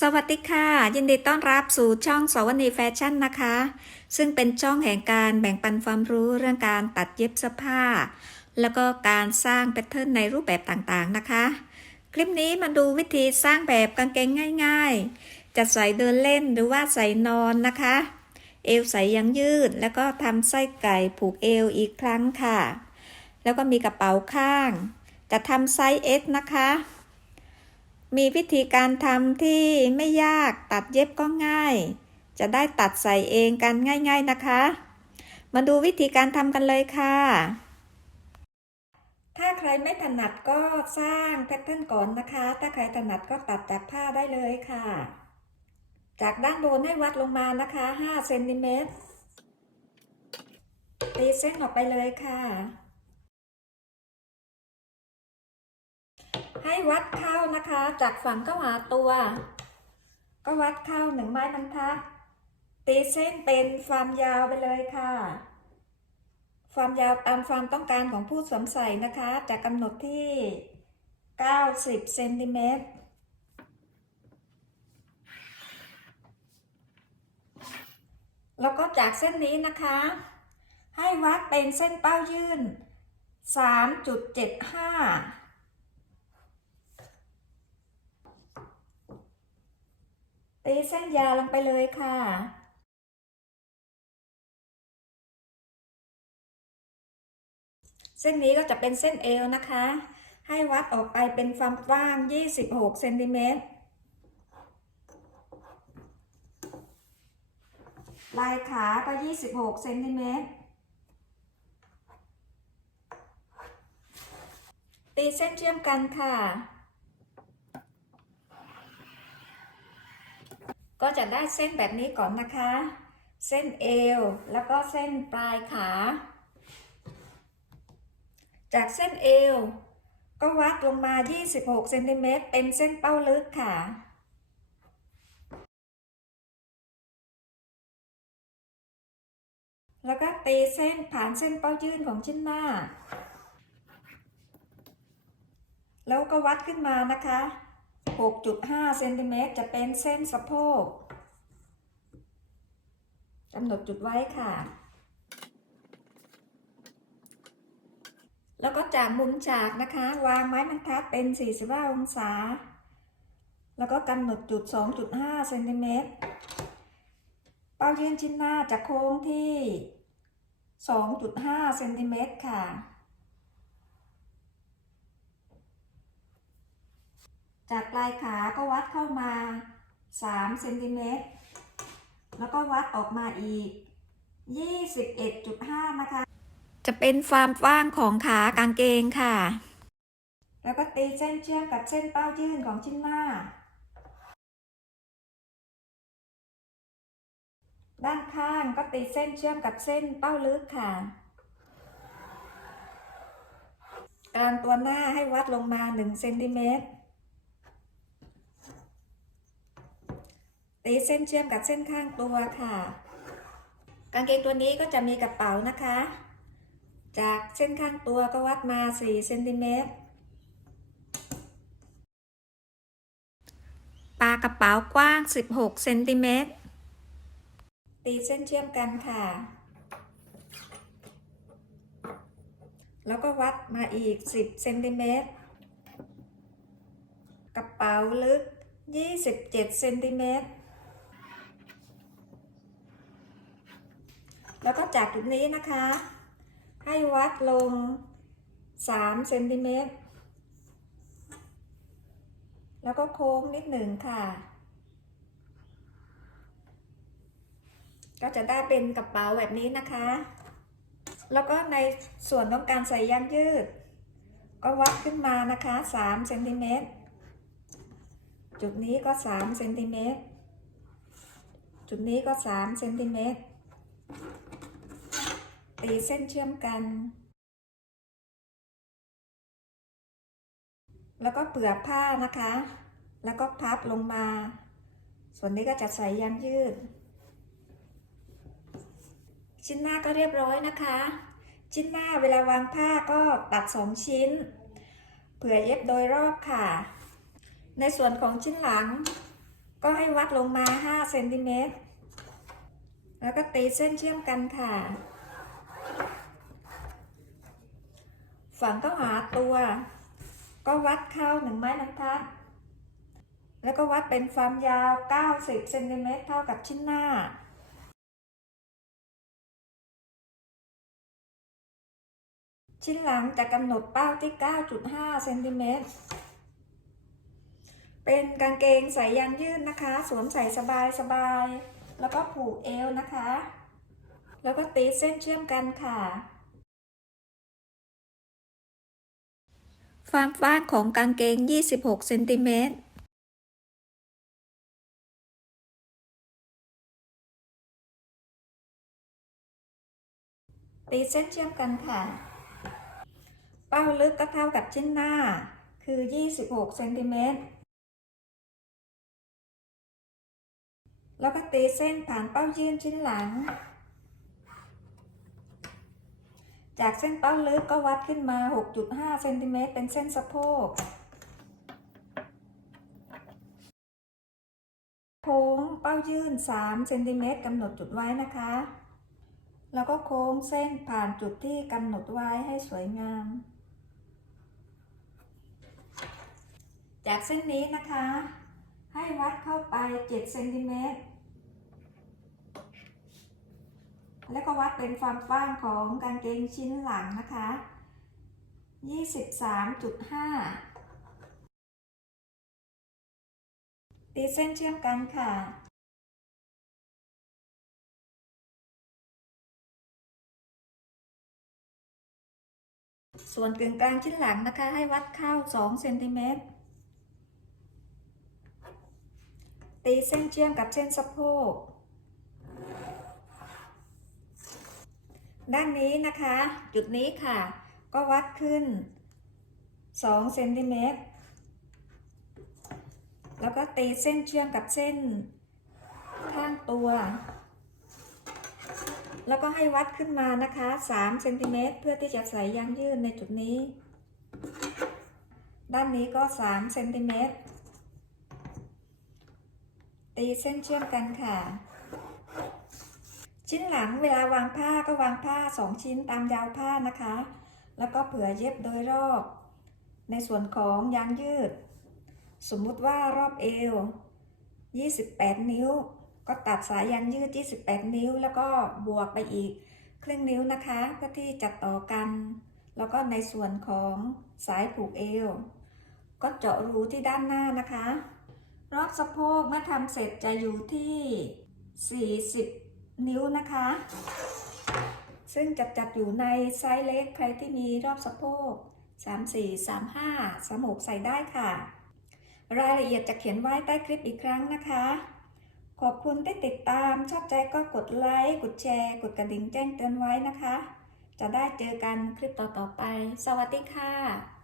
สวัสดีค่ะ ยินดีต้อนรับสู่ช่องสวนีแฟชั่นนะคะ ซึ่งเป็นช่องแห่งการแบ่งปันความรู้เรื่องการตัดเย็บเสื้อผ้า แล้วก็การสร้างแพทเทิร์นในรูปแบบต่างๆนะคะ คลิปนี้มาดูวิธีสร้างแบบกางเกงง่าย ๆ จะใส่เดินเล่นหรือว่าใส่นอนนะคะ เอวใส่ยางยืด แล้วก็ทำไส้ไก่ผูกเอวอีกครั้งค่ะ แล้วก็มีกระเป๋าข้าง จะทำไซส์ S นะคะ มีวิธีการทำที่ไม่ยากตัดเย็บก็ง่าย จะได้ตัดใส่เองกันง่าย ๆนะคะ มาดูวิธีการทำกันเลยค่ะ ถ้าใครไม่ถนัดก็สร้างแพทเทิร์นก่อนนะคะ ถ้าใครถนัดก็ตัดจากผ้าได้เลยค่ะ จากด้านบนให้วัดลงมานะคะ5เซนติเมตรตีเส้นออกไปเลยค่ะ ให้วัดเข้านะคะ จากฝั่งเข้าหาตัว ก็วัดเข้าหนึ่งไม้บรรทัด ตีเส้นเป็นความยาวไปเลยค่ะ ความยาวตามความต้องการของผู้สวมใส่นะคะจะกำหนดที่ 90เซนติเมตรแล้วก็จากเส้นนี้นะคะ ให้วัดเป็นเส้นเป้ายื่น 3.75 ตีเส้นยาลงไปเลยค่ะ เส้นนี้ก็จะเป็นเส้นเอวนะคะ ให้วัดออกไปเป็นความกว้าง 26 เซนติเมตร ลายขาก็ 26 เซนติเมตร ตีเส้นเชื่อมกันค่ะ ก็จะได้เส้นแบบนี้ก่อนนะคะ เส้นเอวแล้วก็เส้นปลายขา จากเส้นเอวก็วัดลงมา 26เซนติเมตรเป็นเส้นเป้าลึกค่ะแล้วก็ตีเส้นผ่านเส้นเป้ายื่นของชิ้นหน้า แล้วก็วัดขึ้นมานะคะ 6.5เซนติเมตรจะเป็นเส้นสะโพกกำหนดจุดไว้ค่ะ แล้วก็จากมุมฉากนะคะ วางไม้บรรทัดเป็น 45 องศา แล้วก็กำหนดจุด 2.5เซนติเมตร เป้ายื่นชิ้นหน้าจะโค้งที่ 2.5เซนติเมตรค่ะ จากปลายขาก็วัดเข้ามา3เซนติเมตรแล้วก็วัดออกมาอีก 21.5 นะคะ จะเป็นความกว้างของขากางเกงค่ะ แล้วก็ตีเส้นเชื่อมกับเส้นเป้ายื่นของชิ้นหน้า ด้านข้างก็ตีเส้นเชื่อมกับเส้นเป้าลึกค่ะ กลางตัวหน้าให้วัดลงมา1เซนติเมตร ตีเส้นเชื่อมกับเส้นข้างตัวค่ะ กางเกงตัวนี้ก็จะมีกระเป๋านะคะ จากเส้นข้างตัวก็วัดมา 4 เซนติเมตรปากกระเป๋ากว้าง 16 เซนติเมตร ตีเส้นเชื่อมกันค่ะ แล้วก็วัดมาอีก 10 เซนติเมตร กระเป๋าลึก 27 เซนติเมตร แล้วก็จากจุดนี้นะคะ ให้วัดลง3เซนติเมตร แล้วก็โค้งนิดหนึ่งค่ะ ก็จะได้เป็นกระเป๋าแบบนี้นะคะ แล้วก็ในส่วนของการใส่ยางยืด ก็วัดขึ้นมานะคะ3เซนติเมตร จุดนี้ก็3เซนติเมตร จุดนี้ก็3เซนติเมตร ตีเส้นเชื่อมกัน แล้วก็เปลือกผ้านะคะ แล้วก็พับลงมา ส่วนนี้ก็จะใส่ยางยืด ชิ้นหน้าก็เรียบร้อยนะคะ ชิ้นหน้าเวลาวางผ้าก็ตัด2ชิ้น เผื่อเย็บโดยรอบค่ะ ในส่วนของชิ้นหลัง ก็ให้วัดลงมา5เซนติเมตรแล้วก็ตีเส้นเชื่อมกันค่ะ ฝั่งเข้าหาตัว ก็วัดเข้าหนึ่งไม้บรรทัด แล้วก็วัดเป็นความยาว 90เซนติเมตรเท่ากับชิ้นหน้าชิ้นหลังจะกำหนดเป้าที่ 9.5 เซนติเมตร เป็นกางเกงใส่ยางยืดนะคะ สวมใส่สบายสบายๆแล้วก็ผูกเอวนะคะ แล้วก็ตีเส้นเชื่อมกันค่ะ ความกว้างของกางเกง 26 เซนติเมตรตีเส้นเชื่อมกันค่ะ เป้าลึกก็เท่ากับชิ้นหน้า คือ 26 เซนติเมตร แล้วก็ตีเส้นผ่านเป้ายื่นชิ้นหลัง จากเส้นเป้าลึกก็วัดขึ้นมา 6.5เซนติเมตรเป็นเส้นสะโพกโค้งเป้ายื่น3เซนติเมตรกำหนดจุดไว้นะคะ แล้วก็โค้งเส้นผ่านจุดที่กำหนดไว้ให้สวยงาม จากเส้นนี้นะคะ ให้วัดเข้าไป7เซนติเมตร แล้วก็วัดเป็นความกว้างของกางเกงชิ้นหลังนะคะ 23.5 ตีเส้นเชื่อมกันค่ะ ส่วนกึ่งกลางชิ้นหลังนะคะ ให้วัดเข้า2เซนติเมตร ตีเส้นเชื่อมกับเส้นสะโพก ด้านนี้นะคะ จุดนี้ค่ะ ก็วัดขึ้น2เซนติเมตรแล้วก็ตีเส้นเชื่อมกับเส้นข้างตัว แล้วก็ให้วัดขึ้นมานะคะ3เซนติเมตรเพื่อที่จะใส่ยางยืดในจุดนี้ ด้านนี้ก็3เซนติเมตรตีเส้นเชื่อมกันค่ะ ชิ้นหลังเวลาวางผ้าก็วางผ้า2ชิ้นตามยาวผ้านะคะ แล้วก็เผื่อเย็บโดยรอบ ในส่วนของยางยืด สมมุติว่ารอบเอว 28 นิ้ว ก็ตัดสายยางยืด 28 นิ้ว แล้วก็บวกไปอีกครึ่งนิ้วนะคะเพื่อที่จะต่อกัน แล้วก็ในส่วนของสายผูกเอว ก็เจาะรูที่ด้านหน้านะคะ รอบสะโพกเมื่อทำเสร็จจะอยู่ที่ 40 นิ้วนะคะ ซึ่งจะจัดอยู่ในไซส์เล็กใครที่มีรอบสะโพก 34 35 36 ใส่ได้ค่ะ รายละเอียดจะเขียนไว้ใต้คลิปอีกครั้งนะคะ ขอบคุณที่ติดตาม ชอบใจก็กดไลค์ กดแชร์ กดกระดิ่งแจ้งเตือนไว้นะคะ จะได้เจอกันคลิปต่อๆไป สวัสดีค่ะ